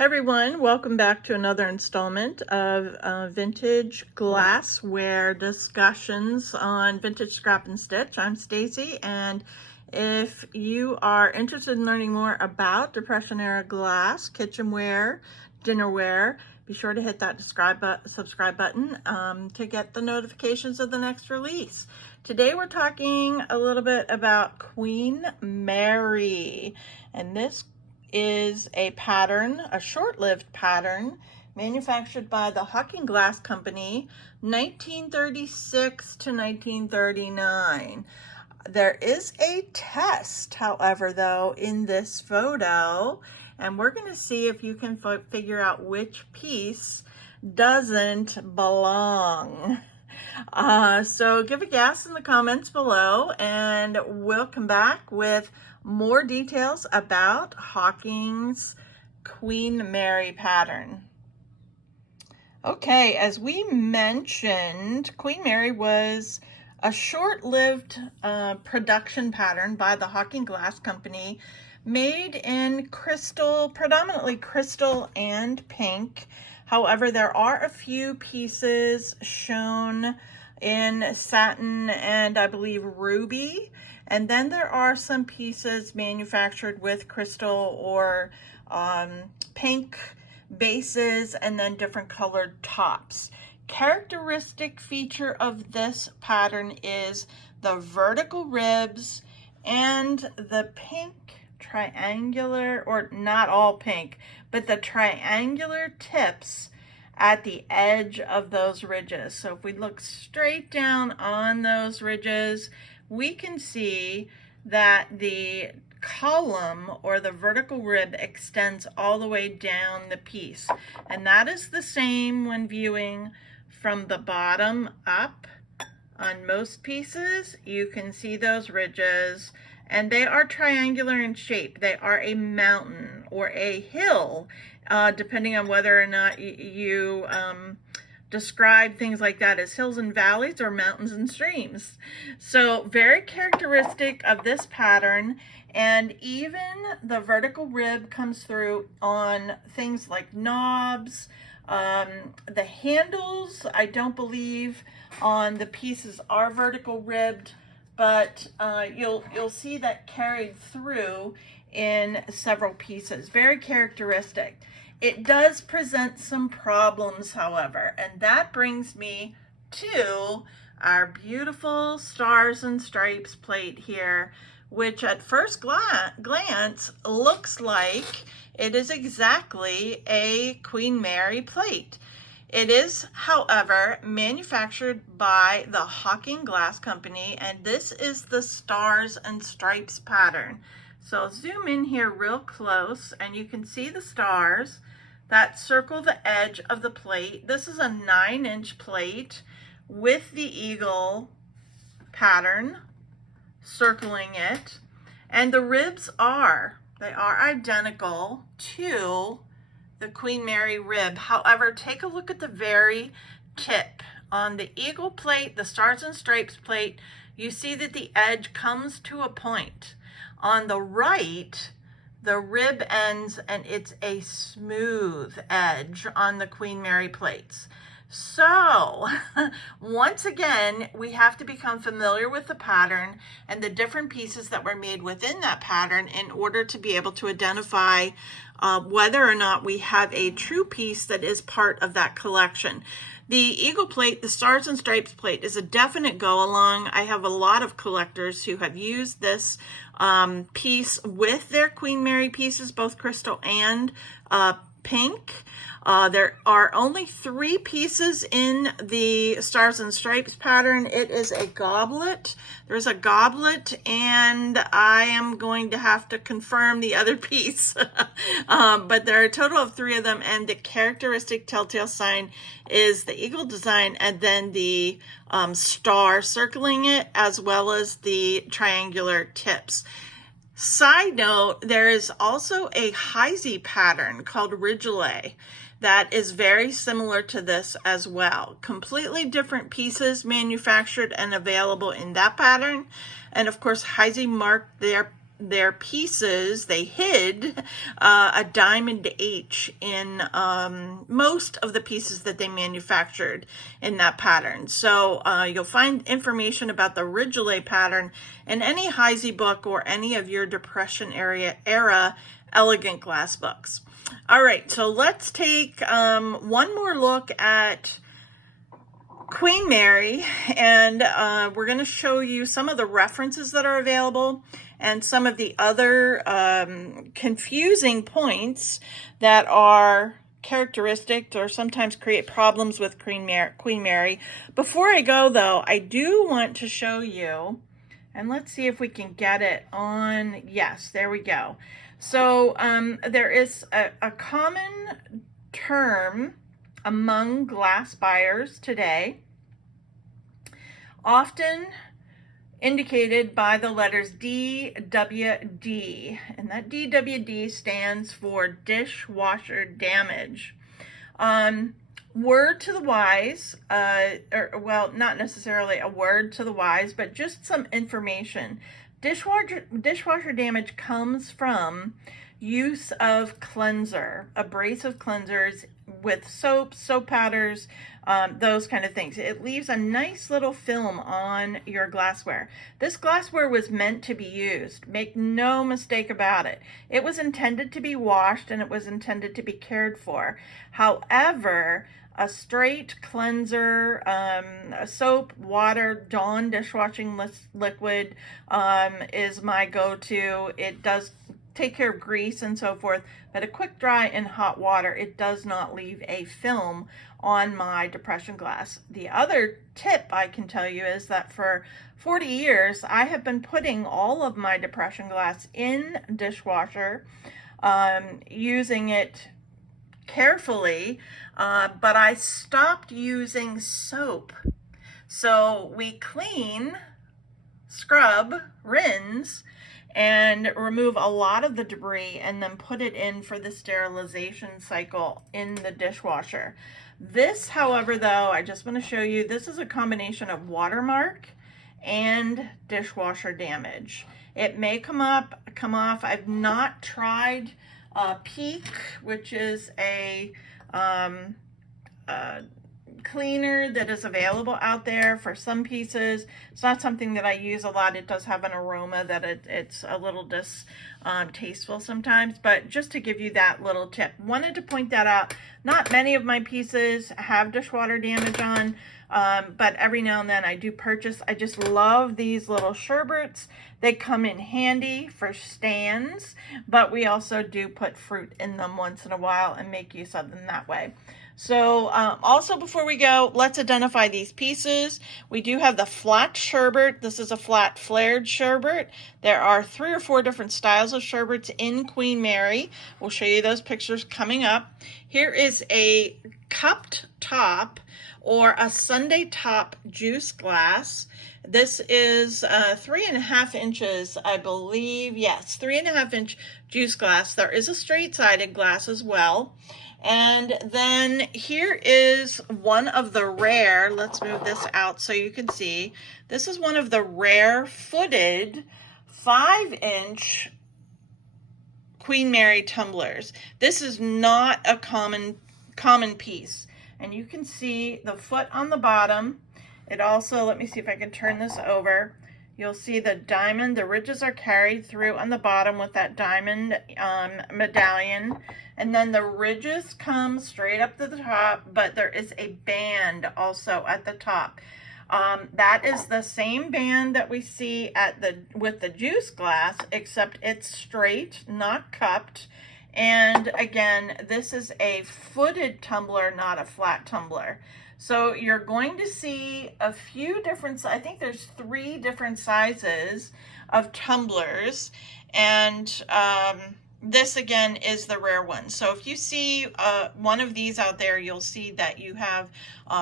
Hi everyone, welcome back to another installment of vintage glassware discussions on vintage scrap and stitch. I'm Stacy, and if you are interested in learning more about Depression era glass, kitchenware, dinnerware, be sure to hit that subscribe button to get the notifications of the next release. Today we're talking a little bit about Queen Mary, and this is a pattern, a short-lived pattern, manufactured by the Hocking Glass Company, 1936 to 1939. There is a test, however, though, in this photo, and we're going to see if you can figure out which piece doesn't belong. So give a guess in the comments below, and we'll come back with more details about Hocking's Queen Mary pattern. Okay, as we mentioned, Queen Mary was a short-lived production pattern by the Hocking Glass Company, made in crystal, predominantly crystal and pink. However, there are a few pieces shown in satin and I believe ruby. And then there are some pieces manufactured with crystal or pink bases and then different colored tops. Characteristic feature of this pattern is the vertical ribs and the pink triangular, or not all pink, but the triangular tips at the edge of those ridges. So if we look straight down on those ridges, we can see that the column or the vertical rib extends all the way down the piece. And that is the same when viewing from the bottom up. On most pieces, you can see those ridges, and they are triangular in shape. They are a mountain or a hill, depending on whether or not you describe things like that as hills and valleys or mountains and streams. So very characteristic of this pattern, and even the vertical rib comes through on things like knobs. The handles, I don't believe on the pieces are vertical ribbed, but you'll see that carried through in several pieces. Very characteristic. It does present some problems, however, and that brings me to our beautiful Stars and Stripes plate here, which at first glance looks like it is exactly a Queen Mary plate. It is, however, manufactured by the Hocking Glass Company, and this is the Stars and Stripes pattern. So zoom in here real close, and you can see the stars that circle the edge of the plate. This is a 9-inch plate with the eagle pattern circling it, and the ribs are identical to the Queen Mary rib. However, take a look at the very tip. On the eagle plate, the Stars and Stripes plate, you see that the edge comes to a point. On the right, the rib ends and it's a smooth edge on the Queen Mary plates. So once again, we have to become familiar with the pattern and the different pieces that were made within that pattern in order to be able to identify whether or not we have a true piece that is part of that collection. The eagle plate, the Stars and Stripes plate, is a definite go along. I have a lot of collectors who have used this piece with their Queen Mary pieces, both crystal and pink. There are only 3 pieces in the Stars and Stripes pattern. It is a goblet. There's a goblet, and I am going to have to confirm the other piece. But there are a total of 3 of them, and the characteristic telltale sign is the eagle design and then the star circling it, as well as the triangular tips. Side note, there is also a Heisey pattern called Ridgeley that is very similar to this as well. Completely different pieces manufactured and available in that pattern. And of course, Heisey marked their their pieces, they hid a diamond H in most of the pieces that they manufactured in that pattern. So you'll find information about the Ridgely pattern in any Heisey book or any of your Depression era elegant glass books. All right, so let's take one more look at Queen Mary, and we're going to show you some of the references that are available and some of the other confusing points that are characteristic or sometimes create problems with Queen Mary. Before I go, though, I do want to show you, and let's see if we can get it on. Yes, there we go. So there is a common term among glass buyers today, often indicated by the letters DWD, and that DWD stands for dishwasher damage. Word to the wise, well, not necessarily a word to the wise, but just some information. Dishwasher damage comes from use of abrasive cleansers with soap powders, those kind of things. It leaves a nice little film on your glassware. This glassware was meant to be used. Make no mistake about it. It was intended to be washed and it was intended to be cared for. However, a straight cleanser, a soap, water, Dawn dishwashing liquid is my go-to. It does take care of grease and so forth, but a quick dry in hot water, it does not leave a film on my depression glass. The other tip I can tell you is that for 40 years, I have been putting all of my depression glass in dishwasher, using it carefully, but I stopped using soap. So we clean, scrub, rinse, and remove a lot of the debris and then put it in for the sterilization cycle in the dishwasher. This, however, though, I just want to show you, this is a combination of watermark and dishwasher damage. It may come off. I've not tried Peak, which is a cleaner that is available out there for some pieces. It's not something that I use a lot. It does have an aroma that it's a little distasteful sometimes, but just to give you that little tip, wanted to point that out. Not many of my pieces have dishwater damage on, but every now and then I do purchase. I just love these little sherbets. They come in handy for stands, but we also do put fruit in them once in a while and make use of them that way. So also before we go, let's identify these pieces. We do have the flat sherbet. This is a flat flared sherbet. There are 3 or 4 different styles of sherbets in Queen Mary. We'll show you those pictures coming up. Here is a cupped top or a Sunday top juice glass. This is 3.5 inches, I believe. Yes, 3.5 inch juice glass. There is a straight-sided glass as well. And then here is one of the rare, let's move this out so you can see. This is one of the rare footed 5-inch Queen Mary tumblers. This is not a common piece. And you can see the foot on the bottom. It also, let me see if I can turn this over. You'll see the diamond, the ridges are carried through on the bottom with that diamond medallion. And then the ridges come straight up to the top, but there is a band also at the top. That is the same band that we see with the juice glass, except it's straight, not cupped. And again, this is a footed tumbler, not a flat tumbler. So you're going to see a few different, I think there's 3 different sizes of tumblers, and this again is the rare one. So if you see one of these out there, you'll see that you have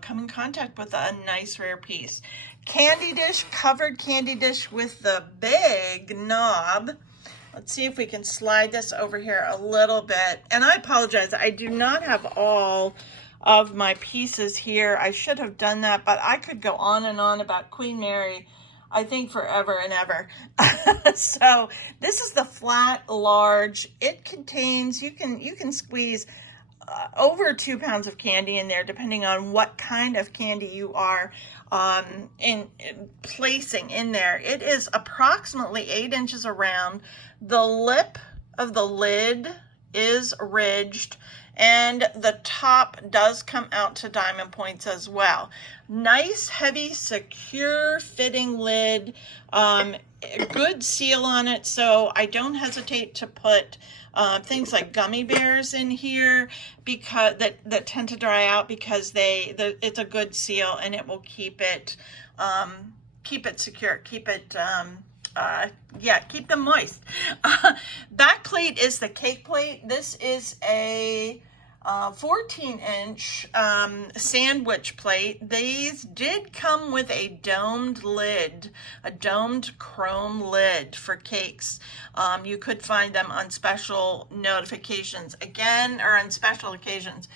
come in contact with a nice rare piece. Candy dish, covered candy dish with the big knob. Let's see if we can slide this over here a little bit. And I apologize, I do not have all of my pieces here. I should have done that, but I could go on and on about Queen Mary I think forever and ever. So this is the flat large. It contains, you can squeeze over 2 pounds of candy in there, depending on what kind of candy you are in placing in there. It is approximately 8 inches around. The lip of the lid is ridged, and the top does come out to diamond points as well. Nice, heavy, secure fitting lid, good seal on it, so I don't hesitate to put things like gummy bears in here because that tend to dry out, because it's a good seal and it will keep it secure, keep them moist. Back plate is the cake plate. This is a 14-inch sandwich plate. These did come with a domed lid, a domed chrome lid for cakes. You could find them on special notifications again, or on special occasions.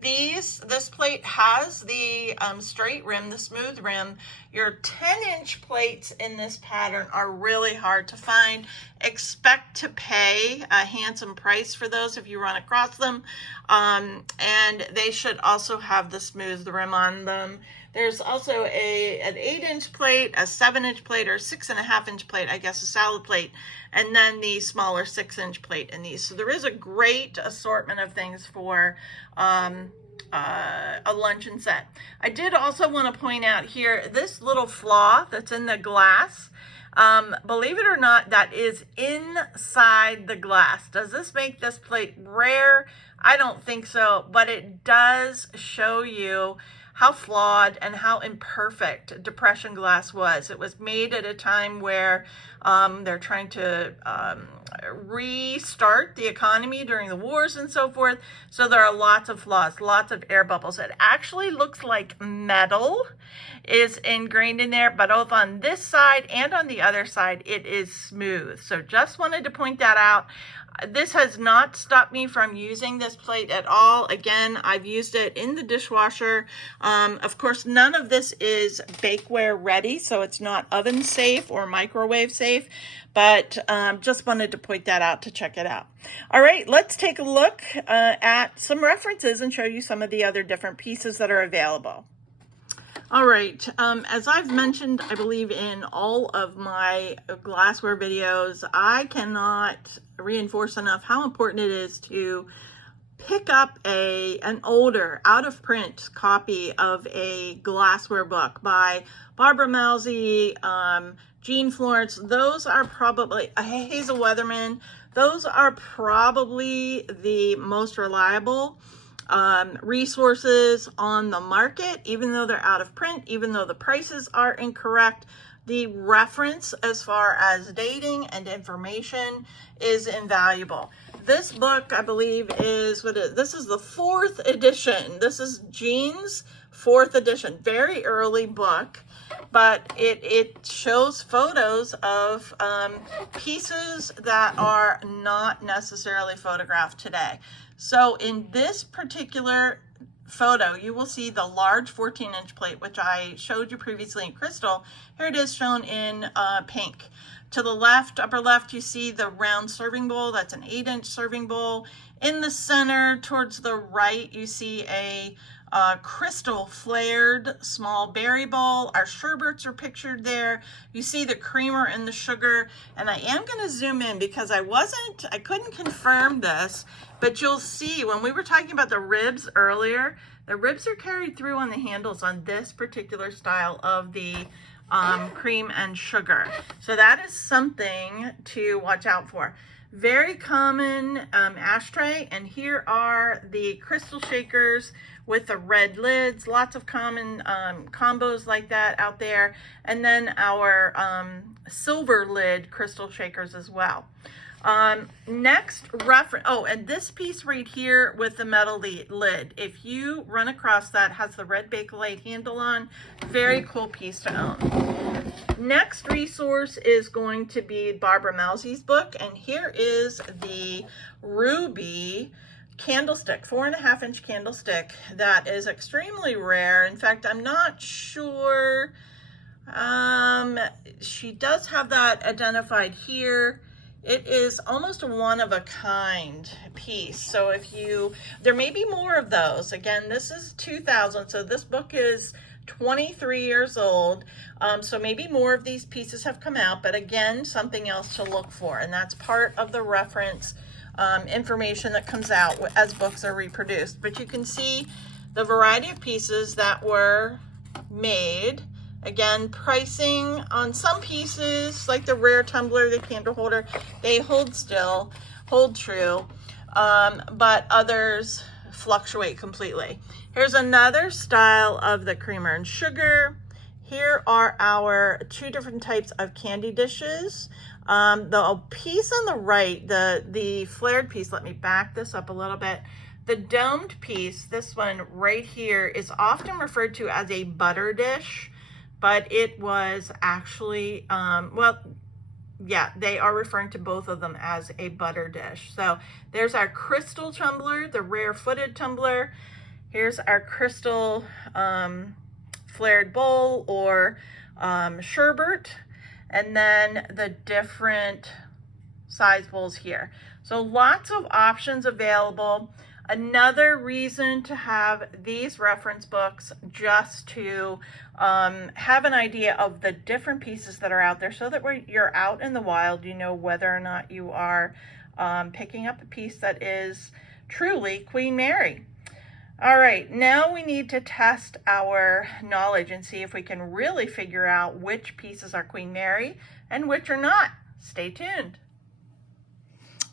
This plate has the straight rim, the smooth rim. Your 10-inch plates in this pattern are really hard to find. Expect to pay a handsome price for those if you run across them. And they should also have the smooth rim on them. There's also an 8-inch plate, a 7-inch plate, or 6.5-inch plate, I guess a salad plate, and then the smaller 6-inch plate in these. So there is a great assortment of things for a luncheon set. I did also want to point out here, this little flaw that's in the glass, believe it or not, that is inside the glass. Does this make this plate rare? I don't think so, but it does show you how flawed and how imperfect Depression glass was. It was made at a time where they're trying to restart the economy during the wars and so forth. So there are lots of flaws, lots of air bubbles. It actually looks like metal is ingrained in there, but both on this side and on the other side, it is smooth. So just wanted to point that out. This has not stopped me from using this plate at all. Again, I've used it in the dishwasher. Of course, none of this is bakeware ready, so it's not oven safe or microwave safe, but just wanted to point that out to check it out. All right, let's take a look at some references and show you some of the other different pieces that are available. All right, as I've mentioned, I believe in all of my glassware videos, I cannot reinforce enough how important it is to pick up an older, out-of-print copy of a glassware book by Barbara Mousy, Jean Florence. Those are probably, Hazel Weatherman, those are probably the most reliable resources on the market, even though they're out of print, even though the prices are incorrect. The reference as far as dating and information is invaluable. This book, I believe, is this is the 4th edition. This is Jean's 4th edition, very early book, but it shows photos of pieces that are not necessarily photographed today. So in this particular photo, you will see the large 14-inch plate, which I showed you previously in crystal. Here it is shown in pink. To the left, upper left, you see the round serving bowl. That's an 8-inch serving bowl. In the center, towards the right, you see a crystal flared small berry bowl. Our sherbets are pictured there. You see the creamer and the sugar. And I am going to zoom in because I couldn't confirm this, but you'll see when we were talking about the ribs earlier, the ribs are carried through on the handles on this particular style of the cream and sugar. So that is something to watch out for. Very common ashtray, and here are the crystal shakers with the red lids. Lots of common combos like that out there. And then our silver lid crystal shakers as well. Next reference, and this piece right here with the metal lid, if you run across that, has the red Bakelite handle on. Very cool piece to own. Next resource is going to be Barbara Mousy's book, and here is the ruby candlestick, 4.5-inch candlestick that is extremely rare. In fact, I'm not sure She does have that identified here. It is almost a one-of-a-kind piece. So if you, there may be more of those. Again, this is 2000, so this book is 23 years old. So maybe more of these pieces have come out, but again, something else to look for. And that's part of the reference information that comes out as books are reproduced. But you can see the variety of pieces that were made. Again, pricing on some pieces, like the rare tumbler, the candle holder, they hold true, but others fluctuate completely. Here's another style of the creamer and sugar. Here are our two different types of candy dishes. The piece on the right, the flared piece, let me back this up a little bit. The domed piece, this one right here, is often referred to as a butter dish, but it was actually, well, yeah, they are referring to both of them as a butter dish. So there's our crystal tumbler, the rare footed tumbler. Here's our crystal flared bowl or sherbet, and then the different size bowls here. So lots of options available. Another reason to have these reference books, just to have an idea of the different pieces that are out there, so that when you're out in the wild, you know whether or not you are picking up a piece that is truly Queen Mary. All right, now we need to test our knowledge and see if we can really figure out which pieces are Queen Mary and which are not. Stay tuned.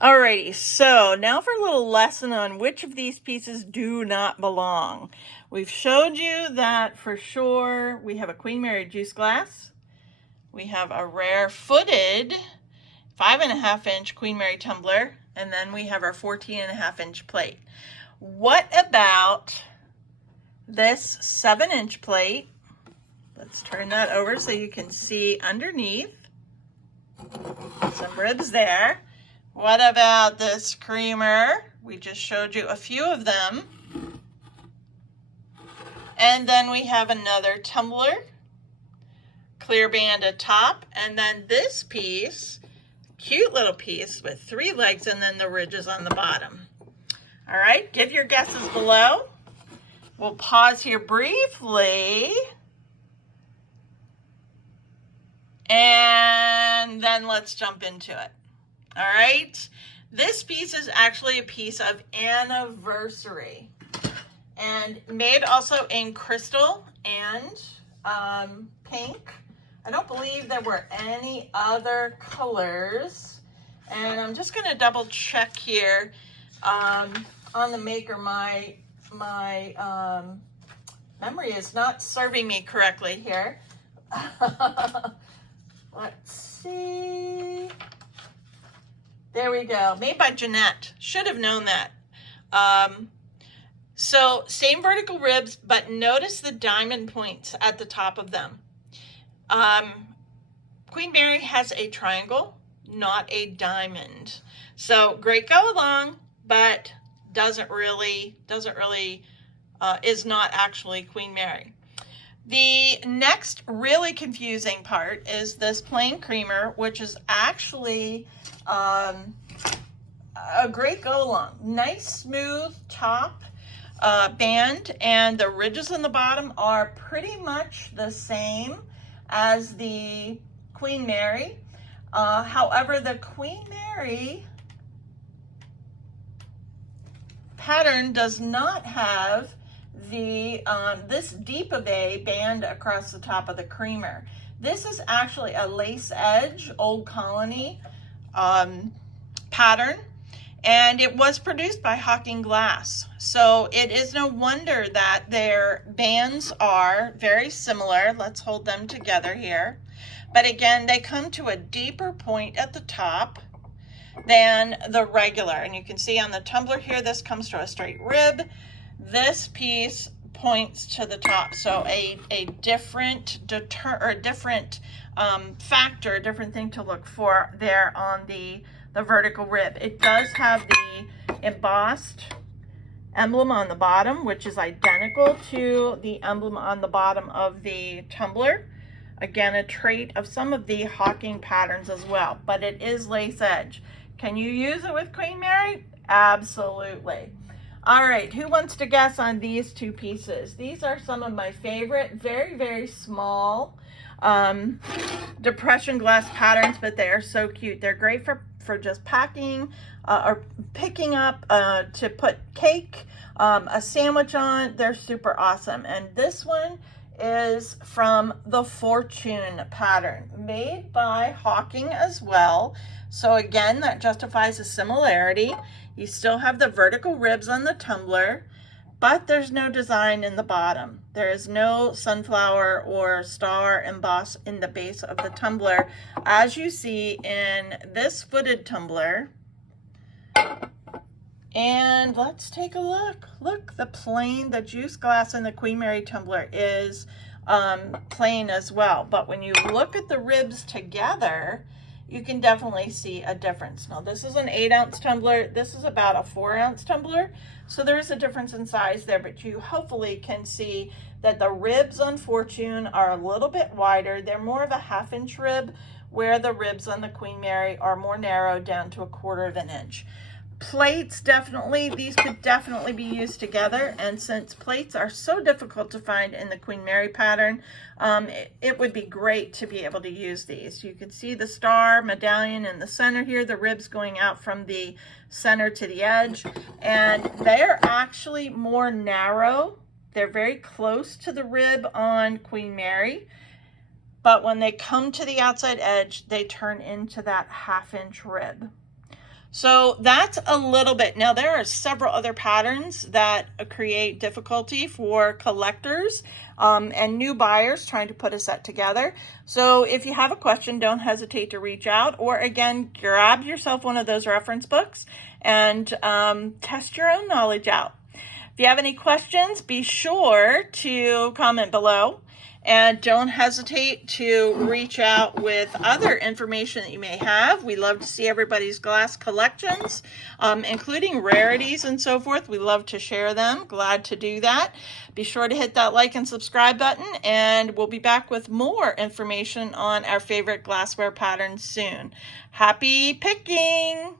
Alrighty, so now for a little lesson on which of these pieces do not belong. We've showed you that for sure we have a Queen Mary juice glass. We have a rare footed 5.5-inch Queen Mary tumbler, and then we have our 14.5-inch plate. What about this 7-inch plate? Let's turn that over so you can see underneath. Some ribs there. What about this creamer? We just showed you a few of them. And then we have another tumbler, clear band atop, and then this piece, cute little piece with 3 legs and then the ridges on the bottom. All right, give your guesses below. We'll pause here briefly. And then let's jump into it. All right, this piece is actually a piece of anniversary and made also in crystal and pink. I don't believe there were any other colors. And I'm just gonna double check here on the maker. My memory is not serving me correctly here. Let's see. There we go. Made by Jeanette. Should have known that. So same vertical ribs, but notice the diamond points at the top of them. Queen Mary has a triangle, not a diamond. So great go along, but is not actually Queen Mary. The next really confusing part is this plain creamer, which is actually a great go along. Nice smooth top band, and the ridges on the bottom are pretty much the same as the Queen Mary. However, the Queen Mary pattern does not have the this deep of a band across the top of the creamer. This is actually a lace edge Old Colony pattern, and it was produced by Hocking Glass. So it is no wonder that their bands are very similar. Let's hold them together here. But again, they come to a deeper point at the top than the regular. And you can see on the tumbler here, this comes to a straight rib. This piece points to the top. So a different factor, a different thing to look for there on the vertical rib. It does have the embossed emblem on the bottom, which is identical to the emblem on the bottom of the tumbler. Again, a trait of some of the Hocking patterns as well, but it is lace edge. Can you use it with Queen Mary? Absolutely. All right, who wants to guess on these two pieces? These are some of my favorite, very, very small depression glass patterns, but they are so cute. They're great for just packing or picking up to put cake, a sandwich on. They're super awesome. And this one is from the Fortune pattern, made by Hocking as well. So again, that justifies a similarity. You still have the vertical ribs on the tumbler, but there's no design in the bottom. There is no sunflower or star embossed in the base of the tumbler, as you see in this footed tumbler. And let's take a look. Look, the juice glass in the Queen Mary tumbler is plain as well. But when you look at the ribs together, you can definitely see a difference. Now, this is an 8-ounce tumbler. This is about a 4-ounce tumbler. So there is a difference in size there, but you hopefully can see that the ribs on Fortune are a little bit wider. They're more of a 1/2-inch rib, where the ribs on the Queen Mary are more narrow, down to 1/4 of an inch. Plates, definitely, these could definitely be used together, and since plates are so difficult to find in the Queen Mary pattern, it would be great to be able to use these. You can see the star medallion in the center here, the ribs going out from the center to the edge, and they're actually more narrow. They're very close to the rib on Queen Mary, but when they come to the outside edge, they turn into that 1/2-inch rib. So that's a little bit. Now, there are several other patterns that create difficulty for collectors and new buyers trying to put a set together. So if you have a question, don't hesitate to reach out, or again, grab yourself one of those reference books and test your own knowledge out. If you have any questions, be sure to comment below. And don't hesitate to reach out with other information that you may have. We love to see everybody's glass collections, including rarities and so forth. We love to share them. Glad to do that. Be sure to hit that like and subscribe button, and we'll be back with more information on our favorite glassware patterns soon. Happy picking!